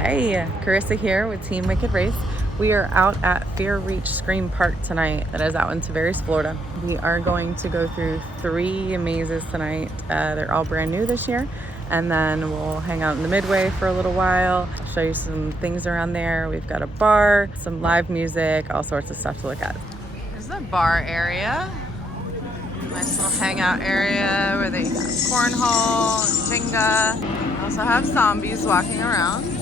Hi, Carissa here with Team Wicked Race. We are out at Fear Reach Scream Park tonight. That is out in Tavares, Florida. We are going to go through 3 mazes tonight. They're all brand new this year. And then we'll hang out in the midway for a little while, show you some things around there. We've got a bar, some live music, all sorts of stuff to look at. There's the bar area. Nice little hangout area where they got cornhole, Jenga. We also have zombies walking around.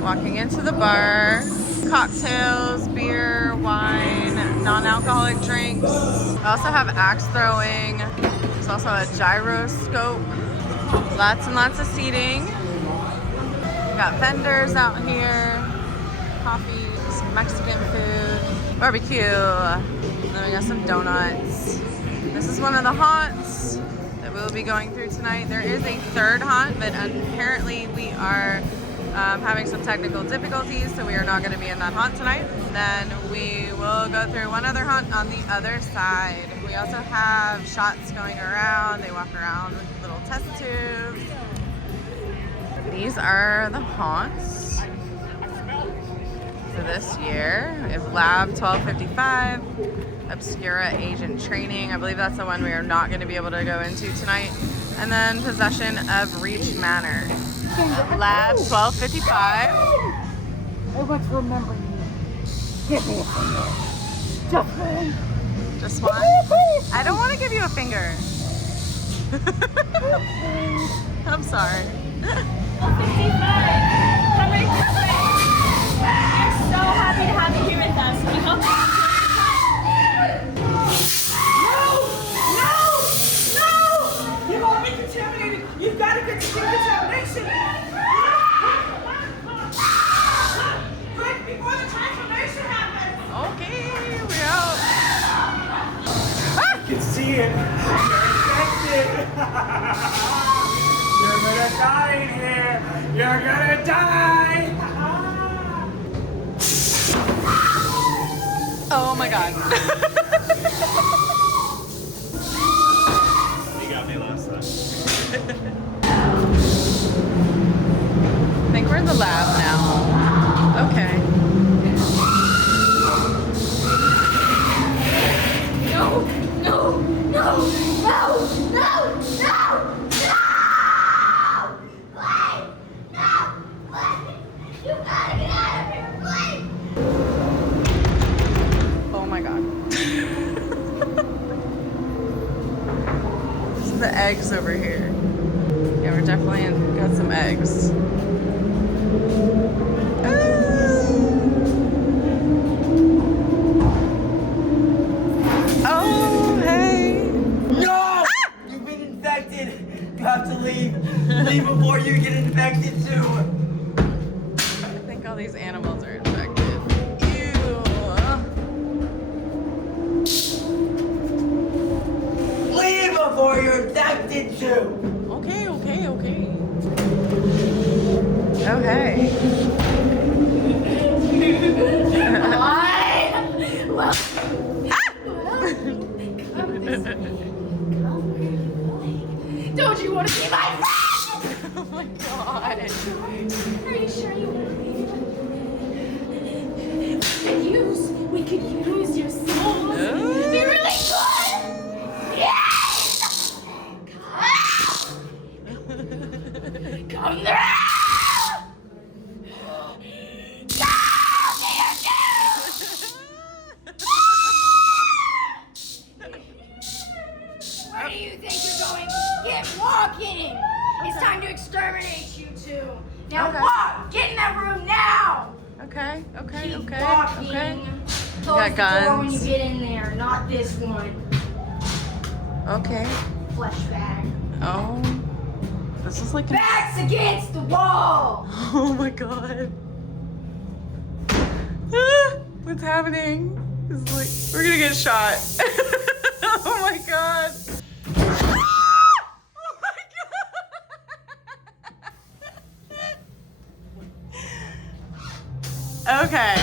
Walking into the bar, cocktails, beer, wine, non-alcoholic drinks. We also have axe throwing. There's also a gyroscope. Lots and lots of seating. We got vendors out here. Coffee, some Mexican food, barbecue. And then we got some donuts. This is one of the haunts that we'll be going through tonight. There is a third haunt, but apparently we are having some technical difficulties, so we are not going to be in that haunt tonight. Then we will go through one other haunt on the other side. We also have shots going around. They walk around with little test tubes. These are the haunts for this year. We have Lab 1255, Obscura Agent Training. I believe that's the one we are not going to be able to go into tonight. And then Possession of Reach Manor. Lab 1255. Everyone's remembering me. Give me a finger. Just one. Just one? I don't want to give you a finger. I'm sorry. 55. Come right this way. We're so happy to have you here with us. We hope that No! You won't be contaminated. You've got to get to decontamination. Quick, before the transformation happens. Okay, we're out. You can see it. You're infected. You're gonna die in here. You're gonna die. Oh my god. You got me last time. I think we're in the lab now. Okay. no, no, no, no, no, no, no! Please, no, please! You gotta get out of here, please! Oh my god. There's the eggs over here. Yeah, we're definitely got some eggs. Oh, hey. No! Ah! You've been infected. You have to leave. Leave before you get infected too. I think all these animals are infected. Ew. Leave before you're infected too. Okay, okay, okay. Oh, hey. Well, don't you want to be my friend? Oh my god. Are you sure you want to be? We could use your souls. It'd be really good. Yes! Come through! Where do you think you're going? Get walking! It's time to exterminate you two. Now Okay. walk! Get in that room now! Okay, okay, Keep okay, walking. okay. Close got the door when you guns. get in there, not this one. Okay. Flesh bag. Oh. This is like Backs against the wall! Oh my god. Ah, what's happening? It's like we're gonna get shot. Oh my god. Oh my god. Okay.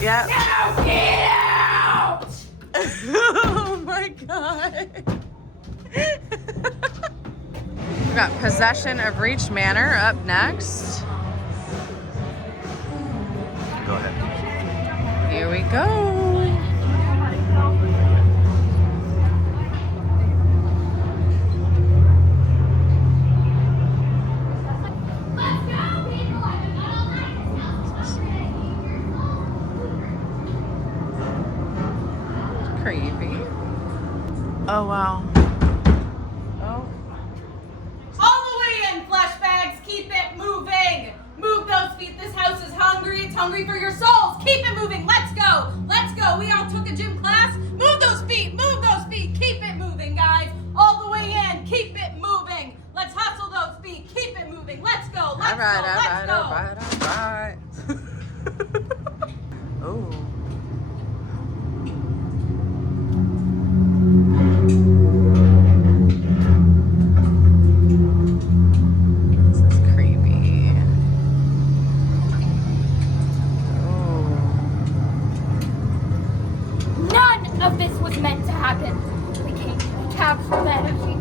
Yep. Now get out! Oh my god. We got Possession of Reach Manor up next. Go ahead. Here we go. Creepy. Oh wow. Oh. All the way in, flesh bags. Keep it moving. Move those feet. This house is hungry. It's hungry for your souls. Keep it moving. Let's go. Let's go. We all took a gym class. Move those feet. Move those feet. Keep it moving, guys. All the way in. Keep it moving. Let's hustle those feet. Keep it moving. Let's go. Let's go. Let's go. All right. Oh. This is creepy. Oh. None of this was meant to happen. We came, we captured the energy,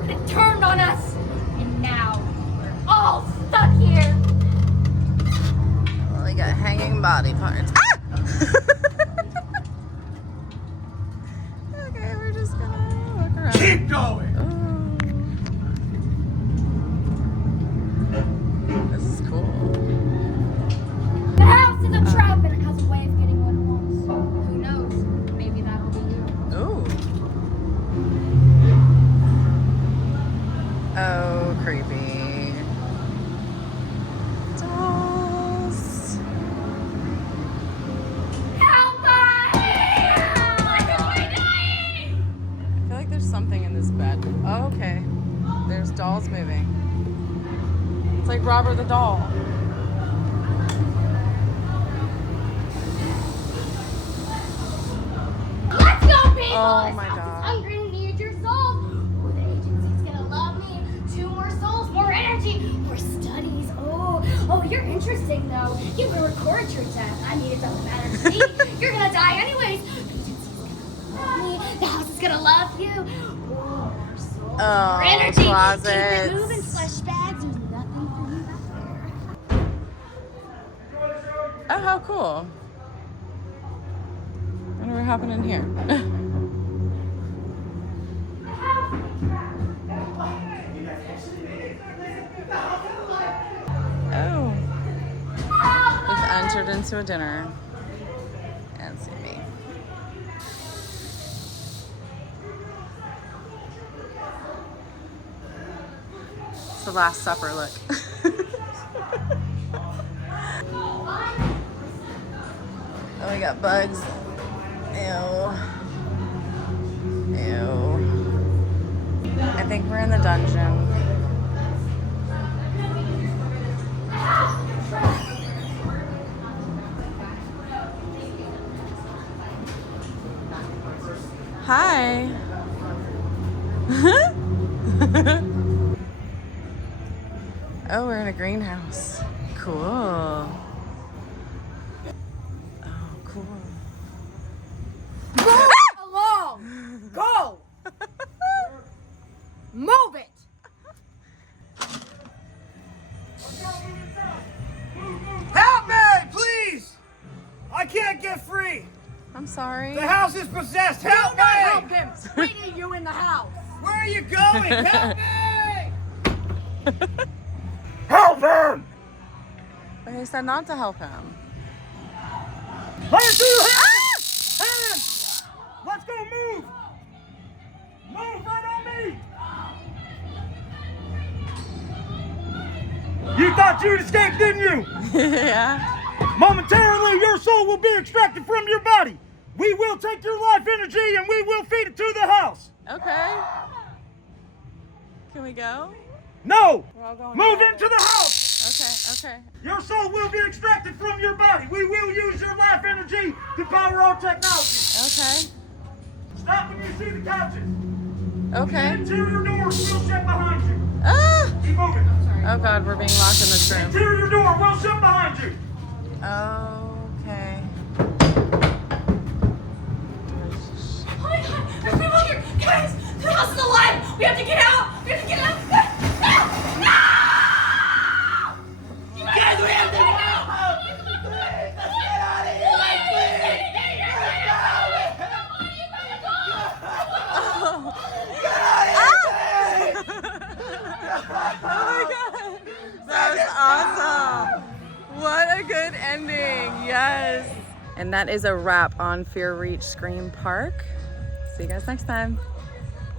but it turned on us, and now we're all stuck here. Well, we got hanging body parts. Ah! Okay, we're just gonna look around. Keep going. Oh. This is cool. The house is a trap, and it has a way of getting what it wants. Who knows? Maybe that'll be you. Ooh. Oh, creepy. Dolls. Help us! We're dying! I feel like there's something in this bed. Oh, okay. There's dolls moving. It's like Robert the doll. Let's go, people! Oh This my house God. is hungry and needs your souls. Oh, the agency's gonna love me. 2 more souls, more energy, more studies. Oh, you're interesting though. You will record your death. I mean, it doesn't matter to me. You're gonna die anyways. The agency's gonna love me. The house is gonna love you. Oh, more souls, Oh, more energy. Keep closets. it moving, flesh bags. There's nothing for you back there. Oh, how cool. I wonder what happened in here. Oh. We've entered into a dinner. And see me. It's the Last Supper look. Oh, we got bugs. Ew. Ew. I think we're in the dungeon. Hi. Oh, we're in a greenhouse. Cool. Oh, cool. Move along. Go. Move it. Help me, please! I can't get free. I'm sorry. The house is possessed. Help me! Help him. We need you in the house. Where are you going? Help me! Help him! But he said not to help him. Let it through! Hands! Hands! Let's go, move! Move right on me! You thought you'd escape, didn't you? Yeah. Momentarily, your soul will be extracted from your body. We will take your life energy and we will feed it to the house. Okay. Can we go? No! We're all going Move together. into the house! Okay, okay. Your soul will be extracted from your body. We will use your life energy to power our technology. Okay. Stop when you see the couches. The Okay. interior doors will shut behind you. Ah! Keep moving. Oh God, we're being locked in this room. Interior door will shut behind you. Okay. Oh my God, there's people here. Guys, the house is alive. We have to get out. We have to get out. No! No! Guys, we have to Get out. my god. That was awesome. What a good ending. Yes. And that is a wrap on Fear Reach Scream Park. See you guys next time.